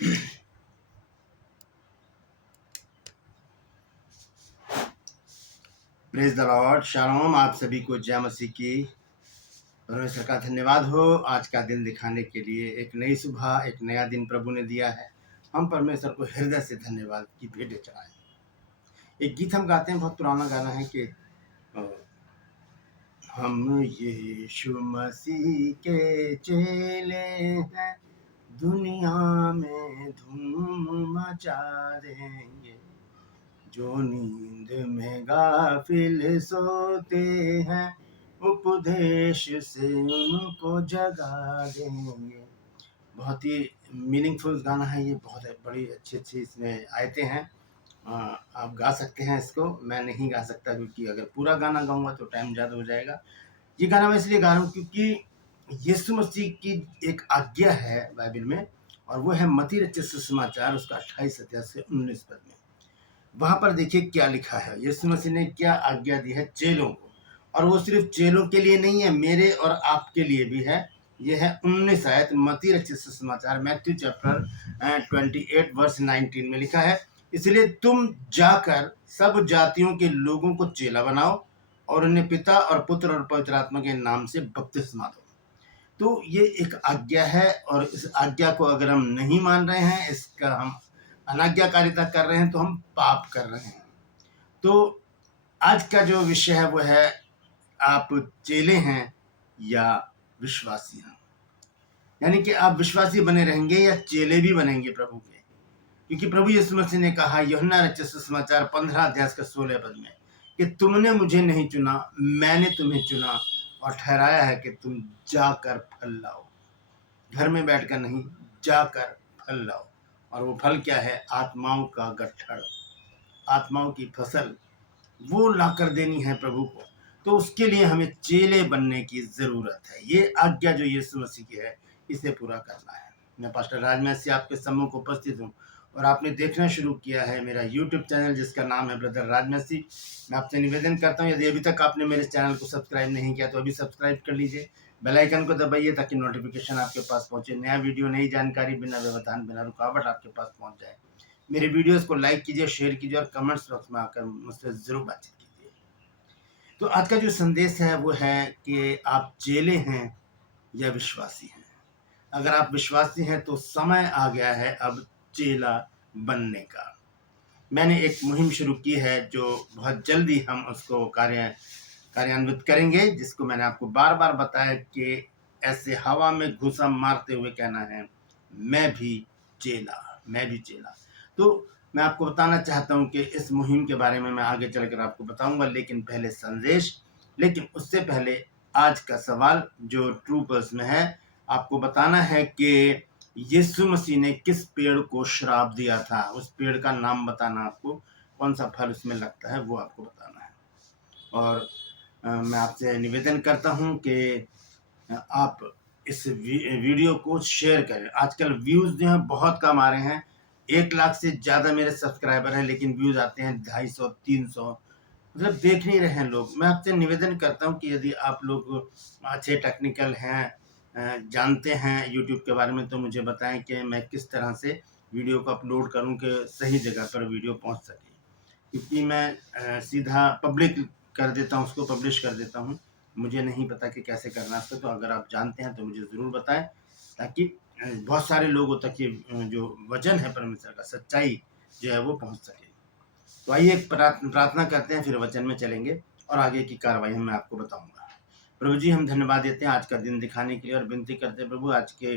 Praise the Lord, shalom. आप सभी को जय मसीह की। परमेश्वर का धन्यवाद हो आज का दिन दिखाने के लिए। एक नई सुबह, एक नया दिन प्रभु ने दिया है। हम परमेश्वर को हृदय से धन्यवाद की भेंट चढ़ाएं। एक गीत हम गाते हैं, बहुत पुराना गाना है कि हम यीशु मसीह के चेले हैं, दुनिया में धूम मचा देंगे। जो नींद में गाफिल सोते हैं, उपदेश से उनको जगा देंगे। बहुत ही मीनिंगफुल गाना है ये। बहुत बड़ी अच्छी इसमें आयतें हैं। आप गा सकते हैं इसको। मैं नहीं गा सकता क्योंकि अगर पूरा गाना गाऊंगा तो टाइम ज़्यादा हो जाएगा। ये गाना मैं इसलिए गा रहा हूँ क्योंकि यीशु मसीह की एक आज्ञा है बाइबल में, और वो है मत्ती रचित सुसमाचार, उसका 28 अध्याय से 19 पद में। वहां पर देखिए क्या लिखा है। यीशु मसीह ने क्या आज्ञा दी है चेलों को, और वो सिर्फ चेलों के लिए नहीं है, मेरे और आपके लिए भी है। यह है 19 आयत मत्ती रचित सुसमाचार, मैथ्यू चैप्टर 28 वर्स 19 में लिखा है, इसलिए तुम जाकर सब जातियों के लोगों को चेला बनाओ और उन्हें पिता और पुत्र और पवित्र आत्मा के नाम से बपतिस्मा दो। तो ये एक आज्ञा है, और इस आज्ञा को अगर हम नहीं मान रहे हैं, इसका हम अनाज्ञाकारिता कर रहे हैं, तो हम पाप कर रहे हैं। तो आज का जो विषय है वो है, आप चेले हैं या विश्वासी हैं। यानी कि आप विश्वासी बने रहेंगे या चेले भी बनेंगे प्रभु के। क्योंकि प्रभु यीशु मसीह ने कहा यूहन्ना रचित सुसमाचार 15 अध्याय के 16 पद में कि तुमने मुझे नहीं चुना, मैंने तुम्हें चुना और ठहराया है कि तुम जाकर फल लाओ। घर में बैठकर नहीं, जाकर फल लाओ। और वो फल क्या है? आत्माओं का गट्ठर, आत्माओं की फसल, वो लाकर देनी है प्रभु को। तो उसके लिए हमें चेले बनने की जरूरत है। ये आज्ञा जो यीशु मसीह की है, इसे पूरा करना है। मैं पास्टर राजमसी आपके सम्मुख उपस्थित हूँ, और आपने देखना शुरू किया है मेरा यूट्यूब चैनल जिसका नाम है ब्रदर राजमसी। मैं आपसे निवेदन करता हूँ, यदि अभी तक आपने मेरे चैनल को सब्सक्राइब नहीं किया तो अभी सब्सक्राइब कर लीजिए, बेल आइकन को दबाइए ताकि नोटिफिकेशन आपके पास पहुंचे। नया वीडियो, नई जानकारी बिना व्यवधान, बिना रुकावट आपके पास पहुंच जाए। मेरे वीडियोस को लाइक कीजिए, शेयर कीजिए, और कमेंट्स बॉक्स में आकर मुझसे जरूर बातचीत कीजिए। तो आज का जो संदेश है वो है कि आप चेले हैं या विश्वासी हैं। अगर आप विश्वासी हैं तो समय आ गया है अब चेला बनने का। मैंने एक मुहिम शुरू की है जो बहुत जल्दी हम उसको कार्यान्वित करेंगे, जिसको मैंने आपको बार बार बताया कि ऐसे हवा में घुसा मारते हुए कहना है, मैं भी चेला, मैं भी चेला। तो मैं आपको बताना चाहता हूं कि इस मुहिम के बारे में मैं आगे चलकर आपको बताऊंगा, लेकिन पहले संदेश। लेकिन उससे पहले आज का सवाल जो ट्रू पर्स में है, आपको बताना है कि यीशु मसीह ने किस पेड़ को श्राप दिया था। उस पेड़ का नाम बताना, आपको कौन सा फल उसमें लगता है वो आपको बताना है। और मैं आपसे निवेदन करता हूं कि आप इस वीडियो को शेयर करें। आजकल व्यूज जो हैं बहुत कम आ रहे हैं। 1 लाख से ज़्यादा मेरे सब्सक्राइबर हैं, लेकिन व्यूज आते हैं 250 300, मतलब देख नहीं रहे हैं लोग। मैं आपसे निवेदन करता हूं कि यदि आप लोग अच्छे टेक्निकल हैं, जानते हैं यूट्यूब के बारे में, तो मुझे बताएं कि मैं किस तरह से वीडियो को अपलोड करूं कि सही जगह पर वीडियो पहुंच सके। क्योंकि मैं सीधा पब्लिक कर देता हूं, उसको पब्लिश कर देता हूं। मुझे नहीं पता कि कैसे करना है उसको। तो अगर आप जानते हैं तो मुझे ज़रूर बताएं, ताकि बहुत सारे लोगों तक ये जो वचन है परमेश्वर का, सच्चाई जो है वो पहुंच सके। तो आइए एक प्रार्थना करते हैं, फिर वचन में चलेंगे और आगे की कार्रवाई मैं आपको बताऊंगा। प्रभु जी, हम धन्यवाद देते हैं आज का दिन दिखाने के लिए, और विनती करते हैं प्रभु आज के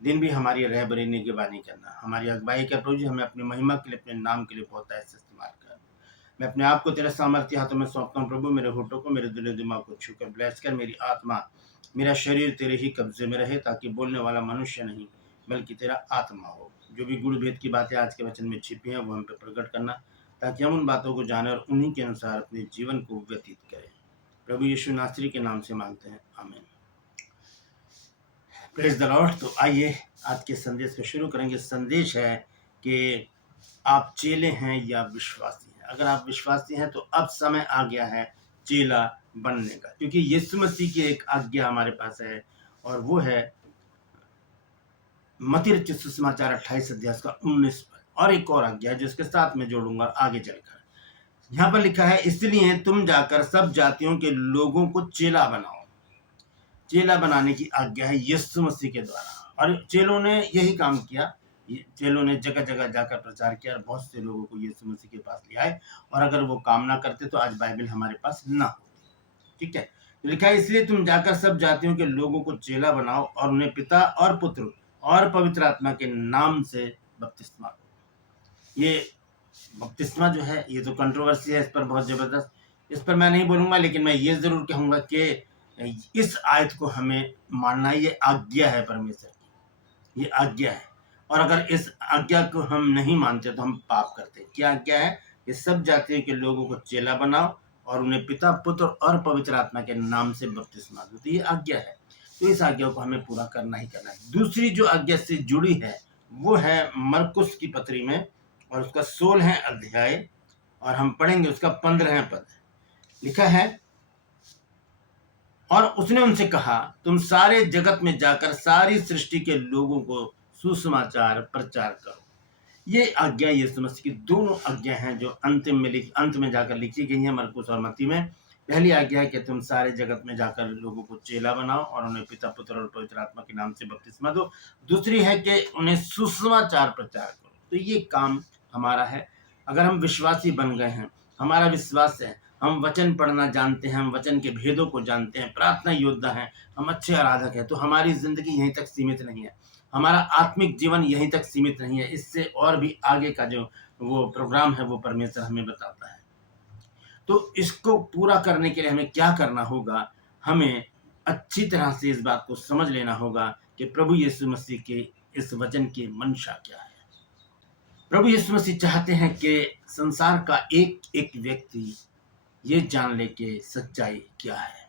दिन भी हमारी रहबरी निगरानी करना, हमारी अगुवाई कर प्रभु जी। हमें अपनी महिमा के लिए, अपने नाम के लिए बहुत ऐसे इस्तेमाल कर। मैं अपने आप को तेरे सामर्थ्य हाथों में सौंपता हूँ प्रभु। मेरे होठों को, मेरे दिल दिमाग को छूकर ब्लेस कर। मेरी आत्मा, मेरा शरीर तेरे ही कब्जे में रहे, ताकि बोलने वाला मनुष्य नहीं बल्कि तेरा आत्मा हो। जो भी गुण भेद की बातें आज के वचन में छिपी हैं वो हम पे प्रकट करना, ताकि हम उन बातों को जाने और उन्हीं के अनुसार अपने जीवन को व्यतीत करें। प्रभु यीशु नासरी के नाम से मांगते हैं, आमीन। Praise the Lord. तो आइए आज के संदेश को शुरू करेंगे। संदेश है कि आप चेले हैं या विश्वासी हैं। अगर आप विश्वासी हैं तो अब समय आ गया है चेला बनने का, क्योंकि यीशु मसीह की एक आज्ञा हमारे पास है, और वो है मत्ती रचित सुसमाचार 28 अध्याय का 19 पर और एक और आज्ञा है जिसके साथ में जोड़ूंगा आगे चलकर। यहाँ पर लिखा है, इसलिए तुम जाकर सब जातियों के लोगों को चेला बनाओ। चेला बनाने की आज्ञा है यीशु मसीह के द्वारा, और चेलों ने यही काम किया। चेलों ने जगह जगह जाकर प्रचार किया और बहुत से लोगों को यीशु मसीह के पास ले आए, और अगर वो काम ना करते तो आज बाइबल हमारे पास ना होती। ठीक है, लिखा है, इसलिए तुम जाकर सब जातियों के लोगों को चेला बनाओ और उन्हें पिता और पुत्र और पवित्र आत्मा के नाम से बपतिस्मा दो। ये बपतिस्मा जो है ये तो कंट्रोवर्सी है, इस पर बहुत जबरदस्त, इस पर मैं नहीं बोलूंगा, लेकिन मैं ये जरूर कहूंगा कि इस आयत को हमें मानना, ये आज्ञा है परमेश्वर की, ये आज्ञा है। और अगर इस आज्ञा को हम नहीं मानते तो हम पाप करते हैं। क्या आज्ञा है? कि सब जातियों के लोगों को चेला बनाओ और उन्हें पिता पुत्र और पवित्र आत्मा के नाम से बपतिस्मा दो। तो ये आज्ञा है, तो इस आज्ञा को हमें पूरा करना ही करना है। दूसरी जो आज्ञा से जुड़ी है वो है मरकुस की पत्री में, और उसका 16 अध्याय, और हम पढ़ेंगे उसका 15 पद। लिखा है, और उसने उनसे कहा, तुम सारे जगत में जाकर सारी सृष्टि के लोगों को सुसमाचार प्रचार करो। ये आज्ञा यीशु मसीह की दोनों आज्ञा हैं जो अंत में जाकर लिखी गई हैं मरकुस और मत्ती में। पहली आज्ञा है कि तुम सारे जगत में जाकर लोगों को चेला बनाओ और उन्हें पिता पुत्र और पवित्र आत्मा के नाम से बपतिस्मा दो। दूसरी है कि उन्हें सुसमाचार प्रचार करो। तो ये काम हमारा है। अगर हम विश्वासी बन गए हैं, हमारा विश्वास है, हम वचन पढ़ना जानते हैं, हम वचन के भेदों को जानते हैं, प्रार्थना योद्धा हैं, हम अच्छे आराधक हैं, तो हमारी जिंदगी यहीं तक सीमित नहीं है, हमारा आत्मिक जीवन यहीं तक सीमित नहीं है। इससे और भी आगे का जो वो प्रोग्राम है वो परमेश्वर हमें बताता है। तो इसको पूरा करने के लिए हमें क्या करना होगा? हमें अच्छी तरह से इस बात को समझ लेना होगा कि प्रभु यीशु मसीह के इस वचन की मंशा क्या है। प्रभु यीशु मसीह चाहते हैं कि संसार का एक एक व्यक्ति ये जान ले कि सच्चाई क्या है।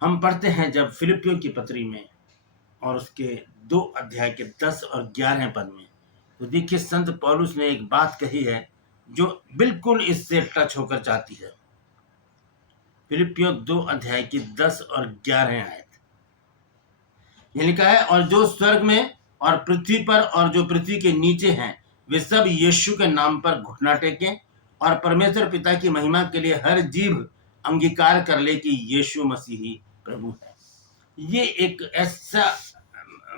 हम पढ़ते हैं जब फिलिपियों की पत्री में और उसके 2 अध्याय के 10 और 11 पद में, तो देखिए संत पौलुस ने एक बात कही है जो बिल्कुल इससे टच होकर जाती है। फिलिपियों 2 अध्याय की 10 और 11 आयत, ये लिखा है, और जो स्वर्ग में और पृथ्वी पर और जो पृथ्वी के नीचे हैं वे सब यीशु के नाम पर घुटना टेकें और परमेश्वर पिता की महिमा के लिए हर जीभ अंगीकार कर ले कि यीशु मसीह ही प्रभु है। ये एक ऐसा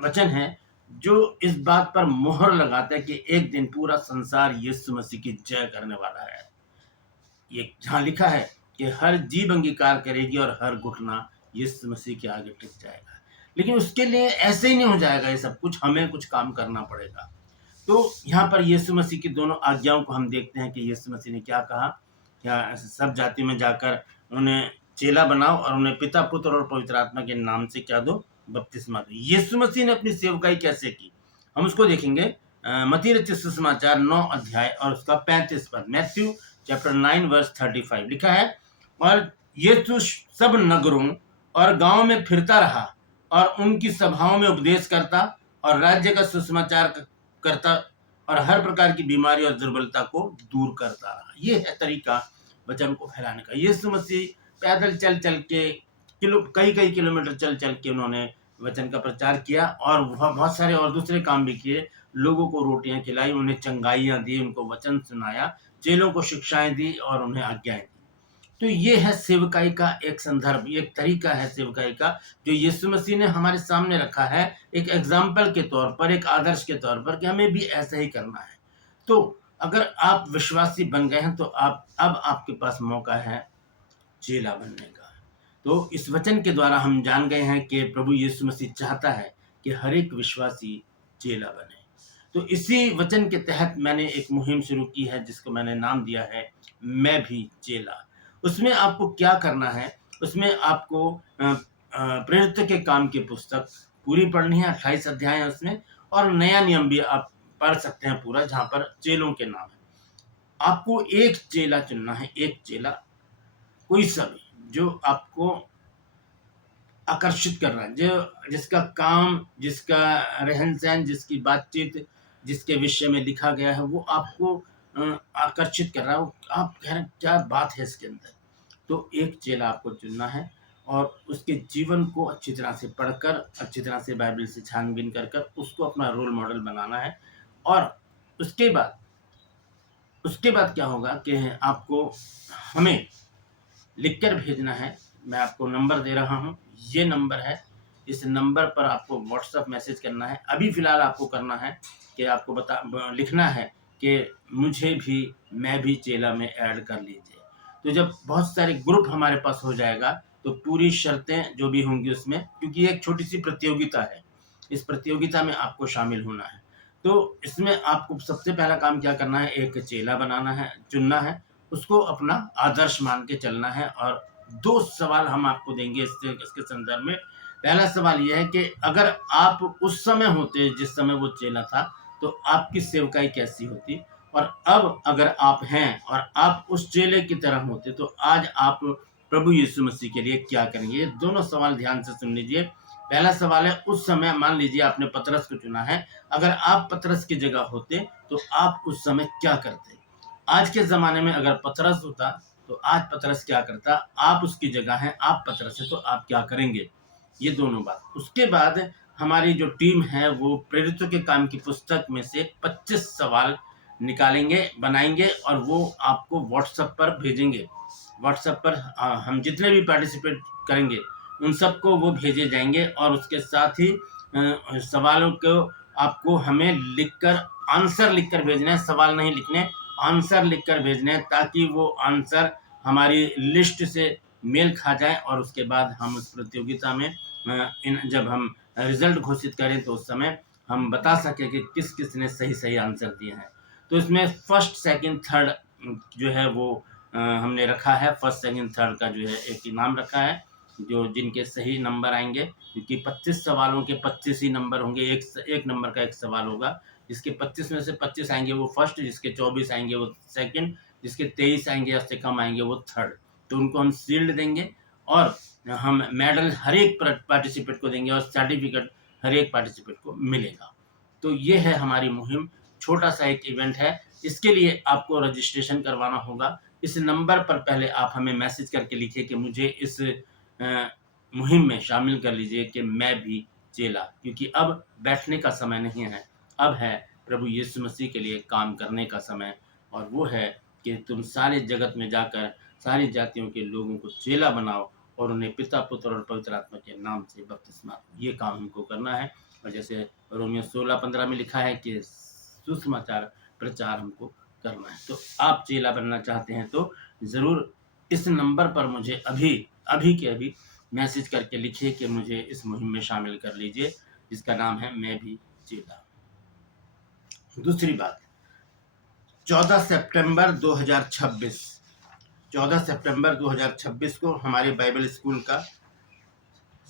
वचन है जो इस बात पर मोहर लगाता है कि एक दिन पूरा संसार यीशु मसीह की जय करने वाला है। ये जहाँ लिखा है कि हर जीभ अंगीकार करेगी और हर घुटना यीशु मसीह के आगे टिक जाएगा। लेकिन उसके लिए ऐसे ही नहीं हो जाएगा ये सब कुछ, हमें कुछ काम करना पड़ेगा। तो यहाँ पर यीशु मसीह की दोनों आज्ञाओं को हम देखते हैं कि यीशु मसीह ने क्या कहा, क्या सब जाति में जाकर उन्हें चेला बनाओ और उन्हें पिता पुत्र और पवित्र आत्मा के नाम से क्या दो? बपतिस्मा दो। यीशु मसीह ने अपनी सेवकाई कैसे की, हम उसको देखेंगे। मत्ती रचित सुसमाचार 9 अध्याय और उसका 35 पद, मैथ्यू चैप्टर 9 वर्स 35 लिखा है, और यीशु सब नगरों और गांवों में फिरता रहा और उनकी सभाओं में उपदेश करता और राज्य का सुसमाचार करता और हर प्रकार की बीमारी और दुर्बलता को दूर करता रहा। ये है तरीका वचन को फैलाने का। यीशु मसीह पैदल चल चल के कई किलोमीटर चल चल के उन्होंने वचन का प्रचार किया और बहुत सारे और दूसरे काम भी किए। लोगों को रोटियां खिलाई, उन्हें चंगाइयां दी, उनको वचन सुनाया, चेलों को शिक्षाएं दी और उन्हें आज्ञाएं दी। तो ये है सेवकाई का एक संदर्भ, एक तरीका है सेवकाई का जो यीशु मसीह ने हमारे सामने रखा है एक एग्जाम्पल के तौर पर, एक आदर्श के तौर पर, कि हमें भी ऐसा ही करना है। तो अगर आप विश्वासी बन गए हैं तो अब आपके पास मौका है चेला बनने का। तो इस वचन के द्वारा हम जान गए हैं कि प्रभु यीशु मसीह चाहता है कि हर एक विश्वासी चेला बने। तो इसी वचन के तहत मैंने एक मुहिम शुरू की है जिसको मैंने नाम दिया है मैं भी चेला। उसमें आपको क्या करना है? उसमें आपको प्रेरित के काम की पुस्तक पूरी पढ़नी है, 28 अध्याय है उसमें, और नया नियम भी आप पढ़ सकते हैं पूरा, जहाँ पर चेलों के नाम है। आपको एक चेला चुनना है, एक चेला, कोई सा भी जो आपको आकर्षित कर रहा है, जो जिसका काम, जिसका रहन सहन, जिसकी बातचीत, जिसके विषय में लिखा गया है वो आपको आकर्षित कर रहा है। आप कह रहे हैं क्या बात है इसके अंदर। तो एक चेला आपको चुनना है और उसके जीवन को अच्छी तरह से पढ़कर, अच्छी तरह से बाइबल से छानबीन कर कर उसको अपना रोल मॉडल बनाना है। और उसके बाद उसके बाद क्या होगा कि आपको हमें लिख कर भेजना है। मैं आपको नंबर दे रहा हूँ, ये नंबर है। इस नंबर पर आपको व्हाट्सएप मैसेज करना है। अभी फ़िलहाल आपको करना है कि आपको लिखना है कि मुझे भी, मैं भी चेला में ऐड कर लीजिए। तो जब बहुत सारे ग्रुप हमारे पास हो जाएगा तो पूरी शर्तें जो भी होंगी उसमें, क्योंकि ये एक छोटी-सी प्रतियोगिता है, इस प्रतियोगिता में आपको शामिल होना है। तो इसमें आपको सबसे पहला काम क्या करना है, एक चेला बनाना है, चुनना है, उसको अपना आदर्श मान के चलना है। और 2 सवाल हम आपको देंगे इसके संदर्भ में। पहला सवाल ये है कि अगर आप उस समय होते जिस समय वो चेला था, तो आपकी सेवकाई कैसी होती? और अब अगर आप हैं और आप उस चेले की तरह होते, तो आज आप प्रभु यीशु मसीह के लिए क्या करेंगे? ये दोनों सवाल ध्यान से सुन लीजिए। पहला सवाल है, उस समय मान लीजिए आपने पतरस को चुना है, अगर आप पतरस की जगह होते, तो आप उस समय क्या करते? आज के ज़माने में अगर पतरस होता, तो आज पतरस क्या करता? आप उसकी जगह हैं, आप पतरस हैं, तो आप क्या करेंगे? ये दोनों बात। उसके बाद हमारी जो टीम है वो प्रेरितों के काम की पुस्तक में से 25 सवाल निकालेंगे, बनाएँगे और वो आपको व्हाट्सएप पर भेजेंगे। व्हाट्सएप पर हम जितने भी पार्टिसिपेट करेंगे, उन सबको वो भेजे जाएँगे। और उसके साथ ही सवालों को आपको हमें लिखकर, आंसर लिखकर भेजना है, सवाल नहीं लिखने, आंसर लिखकर भेजने हैं, ताकि वो आंसर हमारी लिस्ट से मेल खा जाए। और उसके बाद हम उस प्रतियोगिता में जब हम रिजल्ट घोषित करें तो उस समय हम बता सकें कि किस किस ने सही सही आंसर दिए हैं। तो इसमें फर्स्ट सेकंड थर्ड जो है वो हमने रखा है। फर्स्ट सेकंड थर्ड का जो है एक इनाम रखा है, जो जिनके सही नंबर आएंगे, क्योंकि 25 सवालों के 25 ही नंबर होंगे। एक नंबर का एक सवाल होगा। जिसके 25 में से 25 आएँगे वो फर्स्ट, जिसके 24 आएँगे वो सेकंड, जिसके 23 आएँगे या उससे कम आएँगे वो थर्ड। तो उनको हम शील्ड देंगे और हम मेडल हर एक पार्टिसिपेंट को देंगे और सर्टिफिकेट हर एक पार्टिसिपेंट को मिलेगा। तो ये है हमारी मुहिम, छोटा-सा एक इवेंट है। इसके लिए आपको रजिस्ट्रेशन करवाना होगा। इस नंबर पर पहले आप हमें मैसेज करके लिखिए कि मुझे इस मुहिम में शामिल कर लीजिए कि मैं भी चेला, क्योंकि अब बैठने का समय नहीं है, अब है प्रभु यीशु मसीह के लिए काम करने का समय। और वो है कि तुम सारे जगत में जाकर सारी जातियों के लोगों को चेला बनाओ और उन्हें पिता, पुत्र और पवित्र आत्मा के नाम से बपतिस्मा दो। ये काम हमको करना है। और जैसे रोमियो 16:15 में लिखा है कि सुसमाचार प्रचार हमको करना है। तो आप चेला बनना चाहते हैं तो ज़रूर इस नंबर पर मुझे अभी के अभी मैसेज करके लिखिए कि मुझे इस मुहिम में शामिल कर लीजिए, जिसका नाम है मैं भी चेला। दूसरी बात, 14 सितंबर 2026 14 सितंबर 2026 को हमारे बाइबल स्कूल का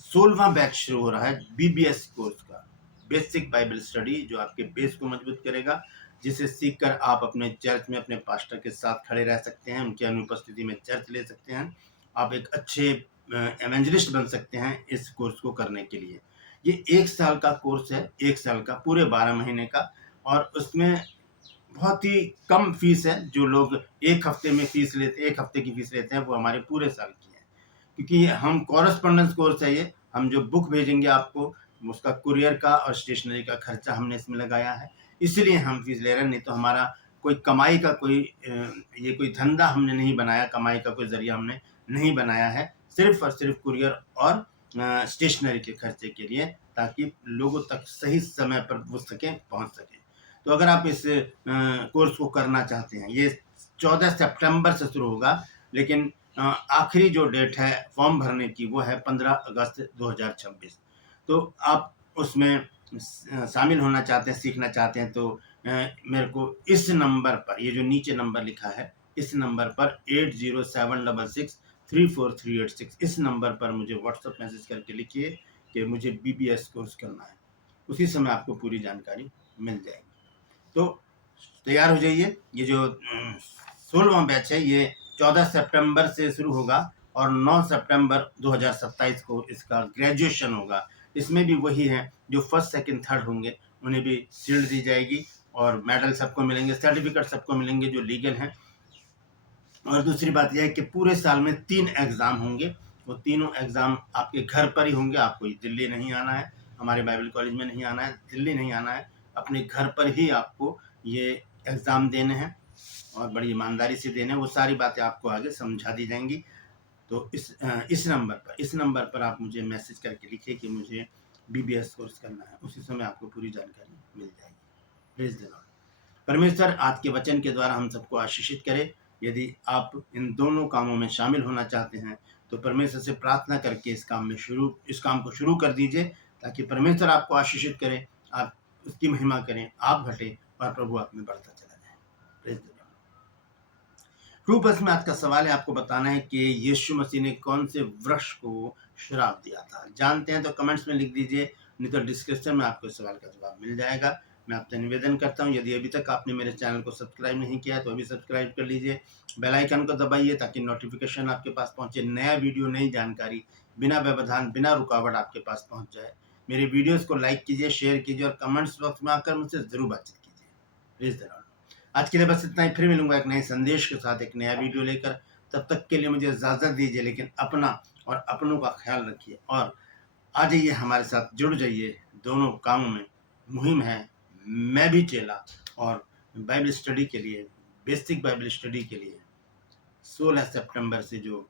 16वां बैच शुरू हो रहा है, बीबीएस कोर्स का, बेसिक बाइबल स्टडी, जो आपके बेस को मजबूत करेगा, जिसे सीखकर आप अपने चर्च में अपने पास्टर के साथ खड़े रह सकते हैं, उनकी अनुपस्थिति में चर्च ले सकते हैं। आप एक अच्छे एवेंजलिस्ट बन सकते हैं इस कोर्स को करने के लिए। ये 1 साल का कोर्स है, 1 साल का, पूरे 12 महीने का। और उसमें बहुत ही कम फीस है। जो लोग 1 हफ्ते में फीस लेते 1 हफ्ते की फीस लेते हैं, वो हमारे पूरे साल की है। क्योंकि हम कॉरेस्पॉन्डेंस कोर्स है ये, हम जो बुक भेजेंगे आपको, उसका कुरियर का और स्टेशनरी का खर्चा हमने इसमें लगाया है, इसलिए हम फीस ले रहे हैं। नहीं तो हमारा कोई कमाई का ये कोई धंधा हमने नहीं बनाया, कमाई का कोई ज़रिया हमने नहीं बनाया है। सिर्फ़ और सिर्फ़ कुरियर और स्टेशनरी के खर्चे के लिए, ताकि लोगों तक सही समय पर पुस्तकें पहुँच सकें। तो अगर आप इस कोर्स को करना चाहते हैं, ये 14 सितंबर से शुरू होगा, लेकिन आखिरी जो डेट है फॉर्म भरने की वो है 15 अगस्त 2026। तो आप उसमें शामिल होना चाहते हैं, सीखना चाहते हैं, तो मेरे को इस नंबर पर, ये जो नीचे नंबर लिखा है, इस नंबर पर 8076634386, इस नंबर पर मुझे व्हाट्सएप मैसेज करके लिखिए कि मुझे बीबीएस कोर्स करना है। उसी समय आपको पूरी जानकारी मिल जाएगी। तो तैयार हो जाइए। ये जो 16वां बैच है, ये 14 सितंबर से शुरू होगा और 9 सितंबर 2027 को इसका ग्रेजुएशन होगा। इसमें भी वही है, जो फर्स्ट सेकंड थर्ड होंगे उन्हें भी शील्ड दी जाएगी और मेडल सबको मिलेंगे, सर्टिफिकेट सबको मिलेंगे जो लीगल हैं। और दूसरी बात यह है कि पूरे साल में 3 एग्ज़ाम होंगे वो तीनों एग्ज़ाम आपके घर पर ही होंगे। आपको दिल्ली नहीं आना है, हमारे बाइबल कॉलेज में नहीं आना है, दिल्ली नहीं आना है, अपने घर पर ही आपको ये एग्ज़ाम देने हैं और बड़ी ईमानदारी से देने हैं। वो सारी बातें आपको आगे समझा दी जाएंगी। तो इस नंबर पर आप मुझे मैसेज करके लिखिए कि मुझे बीबीएस कोर्स करना है, उसी समय आपको पूरी जानकारी मिल जाएगी। Praise the Lord. परमेश्वर आज के वचन के द्वारा हम सबको आशीषित करे। यदि आप इन दोनों कामों में शामिल होना चाहते हैं तो परमेश्वर से प्रार्थना करके इस काम को शुरू कर दीजिए, ताकि परमेश्वर आपको आशीषित करे, आप उसकी महिमा करें, आप घटे और प्रभु आप में बढ़ता चला जाए। Praise the Lord. रूपस में आज का सवाल है, आपको बताना है कि यीशु मसीह ने कौन से वृक्ष को श्राप दिया था। जानते हैं तो कमेंट्स में लिख दीजिए, नहीं तो डिस्क्रिप्शन में आपको इस सवाल का जवाब मिल जाएगा। मैं आपसे निवेदन करता हूं, यदि अभी तक आपने मेरे चैनल को सब्सक्राइब नहीं किया है तो अभी सब्सक्राइब कर लीजिए, बेल आइकन को दबाइए ताकि नोटिफिकेशन आपके पास पहुंचे, नया वीडियो, नई जानकारी बिना व्यवधान, बिना रुकावट आपके पास पहुंच जाए। मेरे वीडियोस को लाइक कीजिए, शेयर कीजिए और कमेंट्स बॉक्स में आकर मुझसे जरूर बातचीत कीजिए। Please the Lord. आज के लिए बस इतना ही, फिर मिलूंगा एक नए संदेश के साथ, एक नया वीडियो लेकर। तब तक के लिए मुझे इजाजत दीजिए, लेकिन अपना और अपनों का ख्याल रखिए और आ जाइए, हमारे साथ जुड़ जाइए। दोनों कामों में मुहिम है मैं भी चेला, और बाइबल स्टडी के लिए, बेसिक बाइबल स्टडी के लिए 16 सितंबर से जो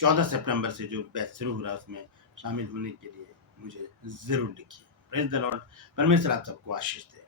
14 सितंबर से जो बैच शुरू हो रहा है उसमें शामिल होने के लिए मुझे जरूर लिखिए। Praise the Lord. परमेश्वर आप सबको आशीष दे।